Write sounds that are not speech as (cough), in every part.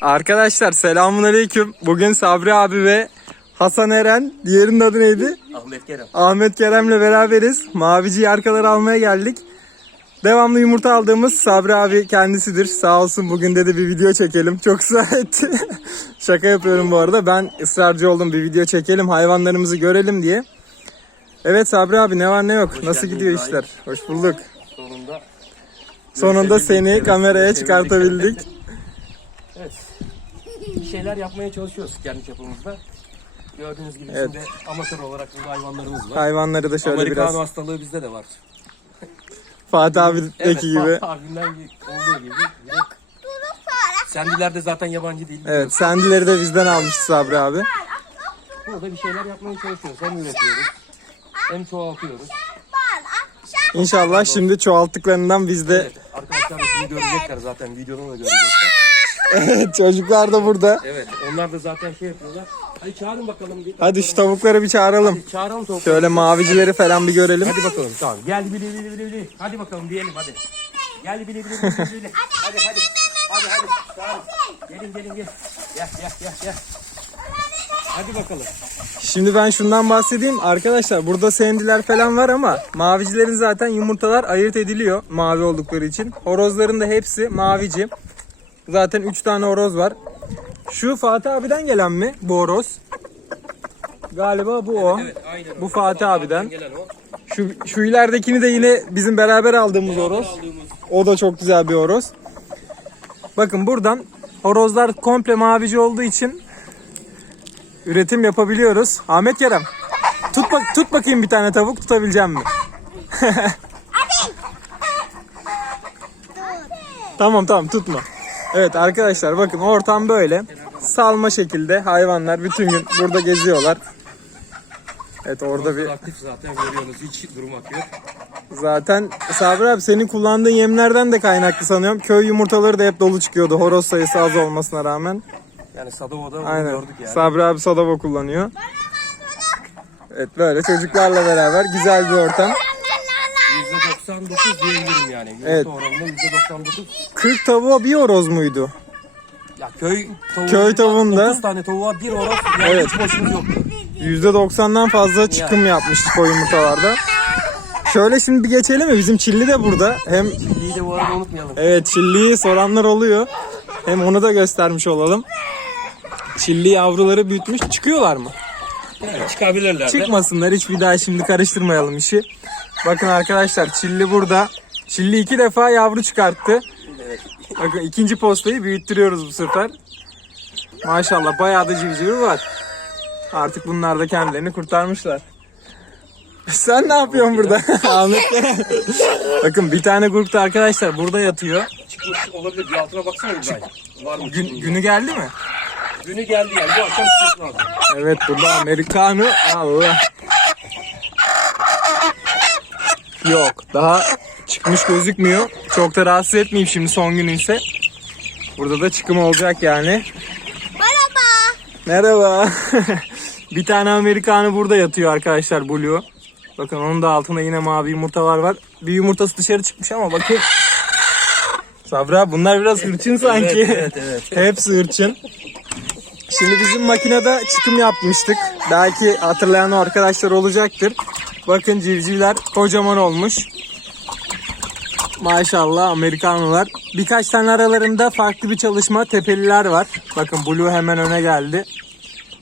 Arkadaşlar selamun aleyküm. Bugün Sabri abi ve Hasan Eren, diğerinin adı neydi? Ahmet Kerem. Ahmet Kerem'le beraberiz. Mavici yarkaları almaya geldik. Devamlı yumurta aldığımız Sabri abi kendisidir. Sağ olsun bugün dedi bir video çekelim. Çok ısrar etti. (laughs) Şaka yapıyorum bu arada. Ben ısrarcı oldum bir video çekelim. Hayvanlarımızı görelim diye. Evet Sabri abi ne var ne yok. Nasıl geldin gidiyor İbrahim. işler? Hoş bulduk. Sonunda. Sonunda seni kameraya çıkartabildik. (laughs) Evet. Bir şeyler yapmaya çalışıyoruz kendi çapımızda. Gördüğünüz gibi Evet. şimdi amatör olarak burada hayvanlarımız var. Hayvanları da şöyle Amerikan biraz hastalığı bizde de var. Fatih abideki Evet, gibi. Fatih abinden olduğu gibi. Sendiler de zaten yabancı değil. Evet, sendileri de bizden almıştı Sabri abi. Burada bir şeyler yapmaya çalışıyoruz. Hem üretiyoruz hem çoğaltıyoruz. İnşallah şimdi çoğalttıklarından biz de Evet, arkadaşlar da şimdi görecekler zaten videodan da görecekler. (laughs) çocuklar da burada. Evet onlar da zaten şey yapıyorlar. Hadi çağırın bakalım. bir. Hadi şu tavukları bir çağıralım. Çağıralım tavukları. Şöyle mavicileri falan bir görelim. Hadi bakalım tamam. Gel bili bili bili bili. Hadi bakalım diyelim hadi. Gel bili bili bili bili. Hadi hadi. Hadi hadi. Çağır. Gelin gelin gel. Gel gel gel gel. Hadi bakalım. Şimdi ben şundan bahsedeyim. Arkadaşlar burada sendiler falan var ama mavicilerin zaten yumurtalar ayırt ediliyor mavi oldukları için. Horozların da hepsi mavici. Zaten 3 tane horoz var. Şu Fatih abiden gelen mi bu horoz? Galiba bu o. Evet aynen. Bu Fatih abiden. Gelen o. Şu, şu ileridekini de yine bizim beraber aldığımız horoz. Aldığımız O da çok güzel bir horoz. Bakın buradan horozlar komple mavici olduğu için üretim yapabiliyoruz. Ahmet Kerem tut, bak, tut bakayım bir tane tavuk tutabileceğim mi? (laughs) tamam tamam tutma. Evet arkadaşlar bakın ortam böyle. Salma şekilde hayvanlar bütün gün burada geziyorlar. Evet orada bir aktif zaten görüyorsunuz hiç durmak yok. Zaten Sabri abi senin kullandığın yemlerden de kaynaklı sanıyorum. Köy yumurtaları da hep dolu çıkıyordu horoz sayısı az olmasına rağmen. Yani Sadova'da Aynen. gördük yani. Sabri abi Sadava kullanıyor. Evet böyle çocuklarla beraber güzel bir ortam. %99 diyebilirim yani. Yumurta Evet. oranında %99. 40 tavuğa bir horoz muydu? Ya köy tavuğu. Köy tavuğunda- 30 tane tavuğa bir horoz. Yani Evet. hiç boşumuz yoktu. %90'dan fazla çıkım yapmıştık o yumurtalarda. Şöyle şimdi bir geçelim mi? Bizim Çilli de burada. Hem İyi de bu arada unutmayalım. Evet Çilli'yi soranlar oluyor. Hem onu da göstermiş olalım. Çilli yavruları büyütmüş. Çıkıyorlar mı? Evet, çıkabilirler de. Çıkmasınlar. Hiç bir daha şimdi karıştırmayalım işi. Bakın arkadaşlar Çilli burada. Çilli iki defa yavru çıkarttı. Evet. Bakın ikinci postayı büyüttürüyoruz bu sefer. Maşallah bayağı da civcivi var. Artık bunlar da kendilerini kurtarmışlar. Sen ne yapıyorsun burada? (laughs) Ahmet Bakın bir tane grup da arkadaşlar burada yatıyor. Çıkmış olabilir. Bir altına baksana İbrahim. Var mı? Gün, günü geldi mi? Günü geldi yani. Bu akşam çıkması lazım. Evet burada Amerikanı. Allah. Yok daha çıkmış gözükmüyor. Çok da rahatsız etmeyeyim şimdi son günü ise. Burada da çıkım olacak yani. Merhaba. Merhaba. (laughs) bir tane Amerikanı burada yatıyor arkadaşlar Blue. Bakın onun da altında yine mavi yumurtalar var. Bir yumurtası dışarı çıkmış ama bakın. Sabra bunlar biraz hırçın sanki. evet, evet. (laughs) Hepsi hırçın. Şimdi bizim makinede çıkım yapmıştık. Belki hatırlayan arkadaşlar olacaktır. Bakın civcivler kocaman olmuş. Maşallah Amerikanlılar. Birkaç tane aralarında farklı bir çalışma tepeliler var. Bakın Blue hemen öne geldi.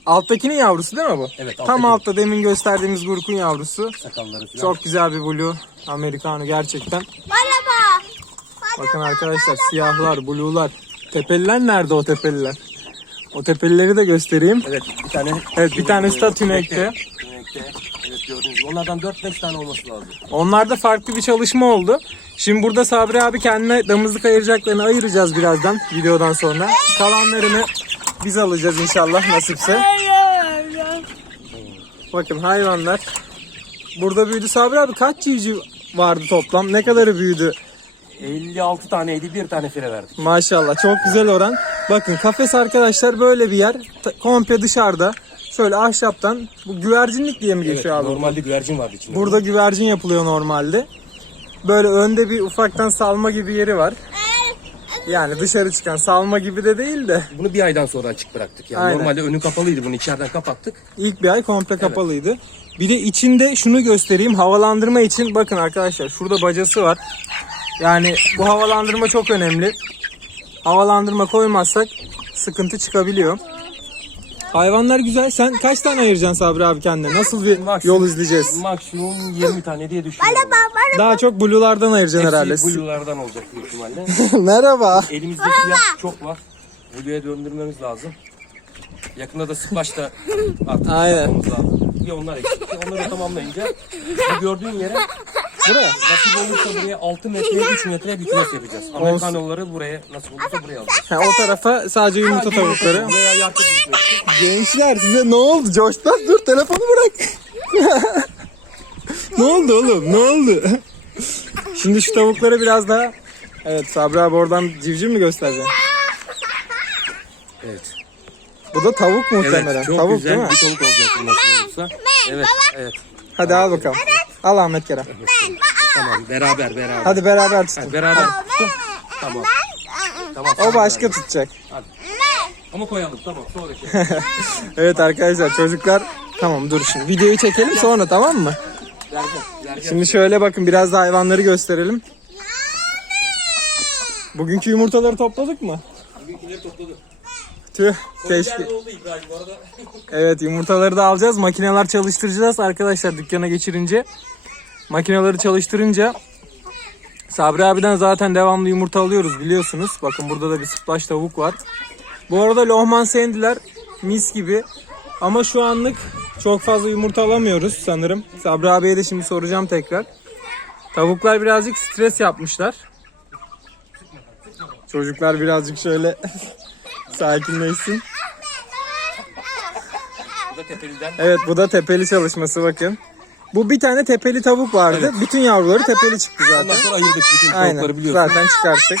Alttakinin yavrusu değil mi bu? Evet, Tam alttaki. altta demin gösterdiğimiz grubun yavrusu. Sakalları falan. Çok güzel bir Blue. Amerikanı gerçekten. Merhaba. Bakın arkadaşlar siyahlar, blue'lar. Tepeliler nerede o tepeliler? O tepelileri de göstereyim. Evet bir tane. Evet bir de tünekte. Tünekte. Gördüğünüz gibi. Onlardan 4-5 tane olması lazım. Onlarda farklı bir çalışma oldu. Şimdi burada Sabri abi kendine damızlık ayıracaklarını ayıracağız birazdan videodan sonra. Kalanlarını biz alacağız inşallah nasipse. Bakın hayvanlar. Burada büyüdü Sabri abi kaç civciv vardı toplam? Ne kadarı büyüdü? 56 taneydi bir tane fire verdik. Maşallah çok güzel oran. Bakın kafes arkadaşlar böyle bir yer. Komple dışarıda. Şöyle ahşaptan. Bu güvercinlik diye mi Evet, geçiyor abi? normalde güvercin vardı içinde. Burada güvercin yapılıyor normalde. Böyle önde bir ufaktan salma gibi yeri var. Yani dışarı çıkan salma gibi de değil de Bunu bir aydan sonra açık bıraktık. Yani Aynen. normalde önü kapalıydı bunu içeriden kapattık. ilk bir ay komple kapalıydı. Bir de içinde şunu göstereyim havalandırma için bakın arkadaşlar şurada bacası var. Yani bu havalandırma çok önemli. Havalandırma koymazsak sıkıntı çıkabiliyor. Hayvanlar güzel. Sen kaç tane ayıracaksın Sabri abi kendine? Nasıl bir Maksimum- yol izleyeceğiz? Maksimum 20 tane diye düşünüyorum. Daha çok blue'lardan ayıracaksın herhalde. Hepsi blue'lardan olacak büyük ihtimalle. (laughs) Merhaba. Elimizde siyah çok var. Blue'ya döndürmemiz lazım. Yakında da sıklaş da artık Aynen. yapmamız lazım. Bir onlar eksik. Onları tamamlayınca bu gördüğün yere Buraya. nasip olursa buraya 6 metreye 3 metreye bir kümes yapacağız. Amerikan yolları buraya nasip olursa buraya alacağız. Ha, o tarafa sadece yumurta tavukları. Buraya yardım. Gençler size ne oldu? Coştan dur telefonu bırak. (laughs) ne oldu oğlum? Ne oldu? Şimdi şu tavukları biraz daha Evet Sabri abi oradan civciv mi göstereceksin? Evet. Bu da tavuk muhtemelen. Evet, çok tavuk güzel değil mi? bir tavuk olacak bu nasıl olursa. Evet, evet. Hadi al bakalım. Al Ahmet Kerem. Tamam, beraber, beraber. Hadi beraber tutun. Hadi beraber. Tamam. Tamam. O başka tutacak. Ama koyalım, tamam. Sonra şey. (laughs) Evet arkadaşlar çocuklar Tamam dur şimdi videoyu çekelim sonra tamam mı? Şimdi şöyle bakın biraz da hayvanları gösterelim. Bugünkü yumurtaları topladık mı? Bugünküleri topladım. Tüh keşke. Oldu İbrahim bu arada. (laughs) Evet yumurtaları da alacağız. Makineler çalıştıracağız arkadaşlar dükkana geçirince. Makineleri çalıştırınca Sabri abiden zaten devamlı yumurta alıyoruz biliyorsunuz. Bakın burada da bir sıplaş tavuk var. Bu arada lohman sendiler mis gibi. Ama şu anlık çok fazla yumurta alamıyoruz sanırım. Sabri abiye de şimdi soracağım tekrar. Tavuklar birazcık stres yapmışlar. Çocuklar birazcık şöyle (laughs) sakinleşsin. Bu da tepeliden. Evet bu da tepeli çalışması bakın. Bu bir tane tepeli tavuk vardı. Bütün yavruları tepeli çıktı Ondan zaten. sonra ayırdık bütün tavukları biliyorsun. Zaten çıkarttık.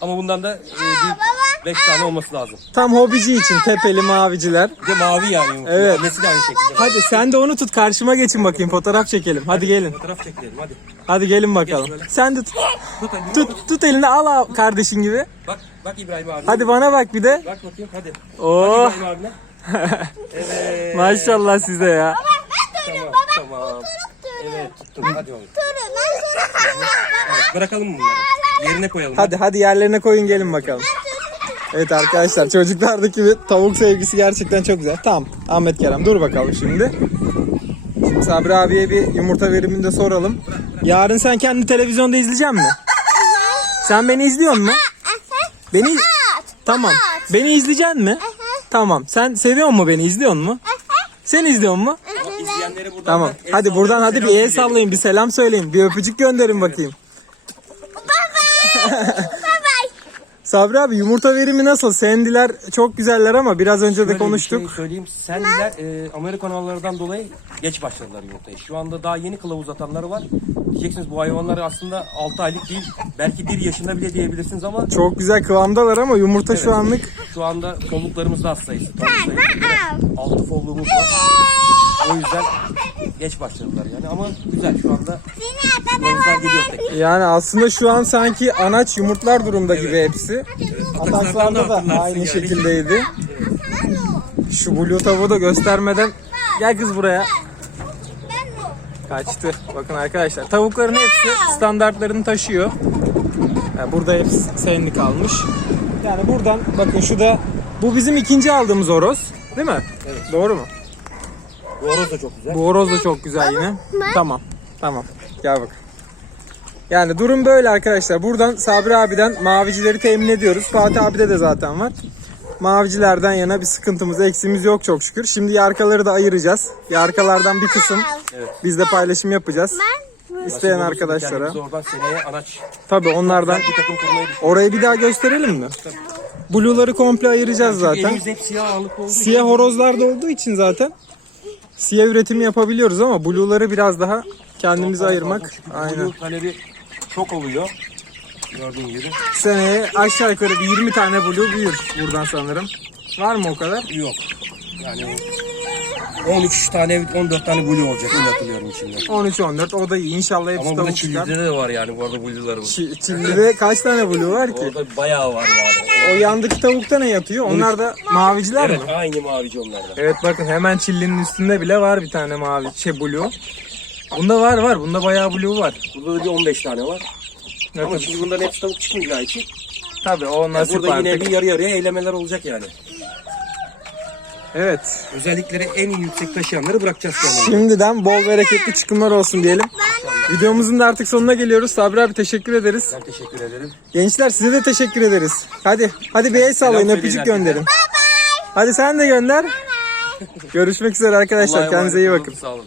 Ama bundan da e, bir 5 tane olması lazım. Tam hobici için tepeli maviciler. Bir de mavi yani. Evet. Annesi de aynı şekilde. Hadi sen de onu tut karşıma geçin bakayım fotoğraf çekelim. Hadi gelin. Fotoğraf çekelim hadi. Hadi gelin bakalım. böyle. Sen de tut. Tut hadi. Tut, tut elini al al kardeşin gibi. Bak, bak İbrahim abi. Hadi bana bak bir de. Bak bakayım hadi. Oo İbrahim abine. (laughs) Evet. maşallah size ya. Tamam, tamam. Evet tuttum. Hadi oğlum. Evet, bırakalım mı bunları? Yerine koyalım. Hadi hadi yerlerine koyun gelin bakalım. Evet arkadaşlar çocuklardaki bir tavuk sevgisi gerçekten çok güzel. Tamam Ahmet Kerem dur bakalım şimdi. Şimdi Sabri abiye bir yumurta verimini de soralım. Yarın sen kendi televizyonda izleyecek misin? Sen beni izliyor musun? Beni Tamam. Beni izleyecek mi? Tamam. Sen seviyor mu beni? İzliyor mu? Sen izliyor mu? Bak, izleyenlere buradan Tamam. da el Hadi sallayın, buradan hadi bir el söyleyelim. sallayın, bir selam söyleyin, bir öpücük gönderin bakayım. (laughs) Sabri abi yumurta verimi nasıl? Sendiler çok güzeller ama biraz önce de Şöyle bir konuştuk. şey söyleyeyim. Sendiler e, Amerikan havalarından dolayı geç başladılar yumurtaya. Şu anda daha yeni kılavuz atanları var. Diyeceksiniz bu hayvanları aslında 6 aylık değil. Belki 1 yaşında bile diyebilirsiniz ama Çok güzel kıvamdalar ama yumurta şu anlık şu anda folluklarımızda az sayısı. 6 folluğumuz var. O yüzden geç başladılar yani ama güzel şu anda kılavuzlar geliyor tek. yani aslında şu an sanki anaç yumurtlar durumda gibi hepsi. Ataşlarda da aynı şekildeydi. Şu blue tavuğu da göstermeden gel kız buraya. Kaçtı. Bakın arkadaşlar tavukların hepsi standartlarını taşıyor. Yani burada hepsi senli kalmış. Yani buradan bakın şu da bu bizim ikinci aldığımız horoz. Değil mi? Evet. Doğru mu? Bu horoz da çok güzel. Bu horoz da çok güzel yine. Tamam. Tamam. Gel bak. Yani durum böyle arkadaşlar. Buradan Sabri abiden mavicileri temin ediyoruz. Fatih abide de zaten var. Mavicilerden yana bir sıkıntımız, eksiğimiz yok çok şükür. Şimdi yarkaları da ayıracağız. Yarkalardan bir kısım Evet. biz de paylaşım yapacağız. İsteyen arkadaşlara. kendimizi oradan seneye anaç Tabii onlardan bir takım kurmayı düşünüyoruz. orayı bir daha gösterelim mi? Blue'ları komple ayıracağız zaten. Elimizde hep siyah ağırlıklı olduğu için Siyah horozlar da olduğu için zaten siyah üretimi yapabiliyoruz ama blue'ları biraz daha kendimize ayırmak. Aynen. Blue talebi çok oluyor. Gördüğün gibi. Seneye aşağı yukarı bir 20 tane blue büyür buradan sanırım. Var mı o kadar? Yok. Yani 13 tane 14 tane blue olacak öyle hatırlıyorum içinde. 13-14 o da iyi. İnşallah hepsi Ama burada tavuk çıkar. Çilli'de de var yani bu arada blue'larımız. Çi- Çinli'de kaç tane blue var ki? Orada bayağı var yani. O yandaki tavukta ne yatıyor? Onlar da maviciler Evet mi? aynı mavici onlardan. Evet bakın hemen çillinin üstünde bile var bir tane mavi şey blue. Bunda var var. Bunda bayağı blue var. Burada da bir 15 tane var. Ama Evet, şimdi bunların hepsi tavuk çıkmayacağı için tabii o nasip burada yine bir yarı yarıya eylemeler olacak yani. Evet. Özellikleri en yüksek taşıyanları bırakacağız kendimize. Şimdiden bol bereketli çıkımlar olsun diyelim. Videomuzun da artık sonuna geliyoruz. Sabri abi teşekkür ederiz. Ben teşekkür ederim. Gençler size de teşekkür ederiz. Hadi hadi bir el sallayın Selam öpücük söyleyin gönderin. Hadi sen de gönder. Görüşmek üzere arkadaşlar. Allah'a Kendinize iyi emanet bakın. Sağ olun.